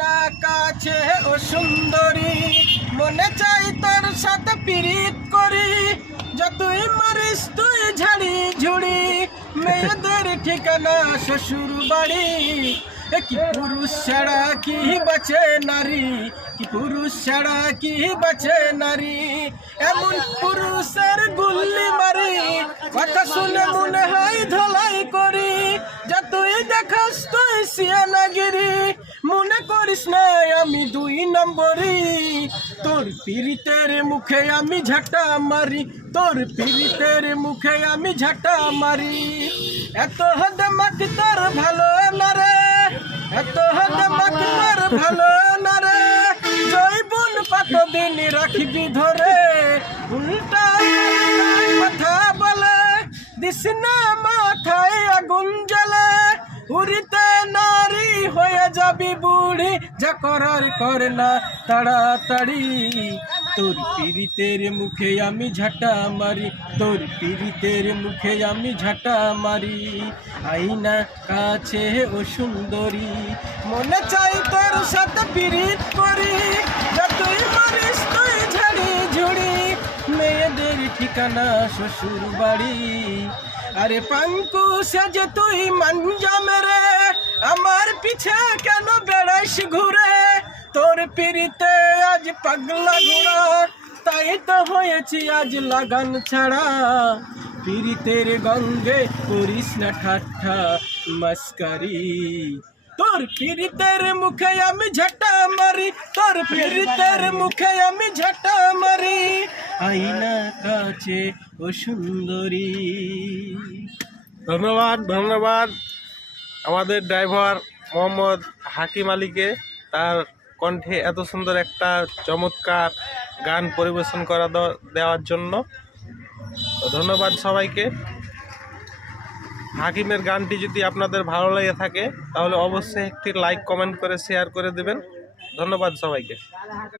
না কাছে ও সুন্দরী, মনে চাই তোর সাথে পিরিত করি, যতই মারিস তুই ঝাড়ি ঝুড়ি, মেয়েদের ঠিকানা শ্বশুর বাড়ি। কি পুরুষ ছাড়া কি বাঁচে নারী, কি পুরুষ ছাড়া কি বাঁচে নারী, এমন পুরুষের গুল্লি মারি, কথা শুনে মনে হয় ধলাই করি, যতই দেখাস তুই সিয়ানাগিরি, মনে করিস না আমি 2 নম্বরি, তোর পীড়িতের মুখে আমি ঝাঁটা মারি, তোর পীড়িতের মুখে আমি ঝাঁটা মারি। এত হদ মাটি তোর ভালো না রে, এত হদ মাটি তোর ভালো না রে, জৈবন কতদিন রাখবি ধরে, উল্টা কথা বলে দিস না মাথায় আগুন জ্বলে, উড়িতে নারী হয়ে যাবি বুড়ি, যা করার কর না তাড়াতাড়ি। তোর পীড়িতের মুখে আমি ঝাঁটা মারি, তোর পীড়িতের মুখে আমি ঝাঁটা মারি। আইনা কাছে ও সুন্দরী, মনে চাই তোর সাথে পিরিত করি, যতই মারিস তুই ঝাড়ি ঝুড়ি, মেয়েদের ঠিকানা শ্বশুর বাড়ি। আরে পাঙ্কু সাজে তুই মাঞ্জা মেরে, আমার পিছে কেন বেড়াইস ঘুরে, তোর পিড়িতে আজ পাগলা ঘোড়া, তাই তো হয়েছি আজ লাগান ছাড়া। পিড়িতের গঙ্গে করিস না ঠাট্টা মস্কারি, তোর পিড়িতের মুখে আমি ঝাঁটা মারি, তোর পিড়িতের মুখে আমি ঝাঁটা মারি। আইনা কাছে ও সুন্দরী। ধন্যবাদ ধন্যবাদ আমাদের ড্রাইভার মোহাম্মদ হাকিম আলীকে, তার কণ্ঠে এত সুন্দর একটা চমৎকার গান পরিবেশন করা দেওয়ার জন্য ধন্যবাদ সবাইকে। হাকিমের গানটি যদি আপনাদের ভালো লেগে থাকে তাহলে অবশ্যই একটি লাইক কমেন্ট করে শেয়ার করে দেবেন। ধন্যবাদ সবাইকে।